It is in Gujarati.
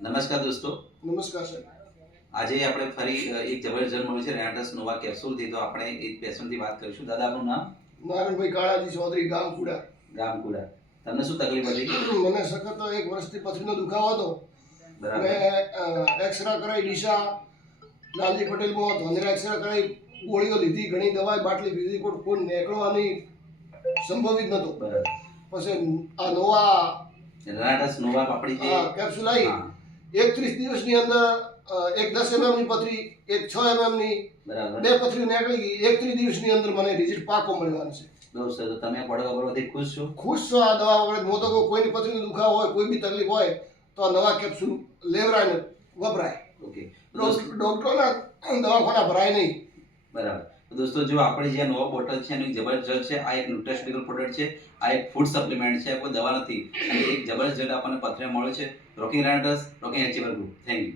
નમસ્કાર દોસ્તો, નમસ્કાર સર. આજે આપણે ફરી એક જબરજસ્ત મળ્યું છે રેનાટસ નોવા કેપ્સ્યુલથી. તો આપણે એક પેશન્ટથી વાત કરીશું. દાદા, આપણું નામ? નારાયણભાઈ કાળાજી ચૌધરી, ગામકુડા. રામકુડા. તમને શું તકલીફ હતી? મને સખત 1 વર્ષથી પથરીનો દુખાવો હતો. બરાબર. મેં એક્સરા કરાવી, ડીસા લાલજી પટેલમાં ધોંધરા એક્સરા કરાવી, ગોળીઓ લીધી, ઘણી દવાઈ બાટલી પીધી, પણ કોઈ નીકળવાની સંભવ જ નહોતો. બરાબર. પછી આ નોવા રેનાટસ નોવા આપણી જે કેપ્સ્યુલ આવી, હા, 31 દિવસની અંદર એક 10 mm ની પથરી, એક 6 mm ની, બરાબર. 2 પથરીઓ નીકળી ગઈ. 31 દિવસની અંદર મને રિઝલ્ટ પાકો મળવાનું છે. દોસ્તો, તો તમે પડવાથી ખુશ છો? ખુશ છો આ દવા વગર? હું તો કહું, કોઈની પથરીનો દુખાવો હોય, કોઈ બી તકલીફ હોય તો આ નવા કેપ્સ્યુલ લેવરાય ને વપરાય. ઓકે. ડોક્ટરોના દવાખાના ભરાય નહીં. બરાબર. તો દોસ્તો, જો આપણે જે નવો બોટલ છે એનું જબરજસ્ત છે. આ એક ન્યુટ્રાસ્યુટિકલ પ્રોડક્ટ છે, આ એક ફૂડ સપ્લિમેન્ટ છે, કોઈ દવા નથી. અને એક જબરજસ્ત આપણને પથરી મળ્યો છે. રોકિંગ રેનાટસ, rocking achiever group. Thank you.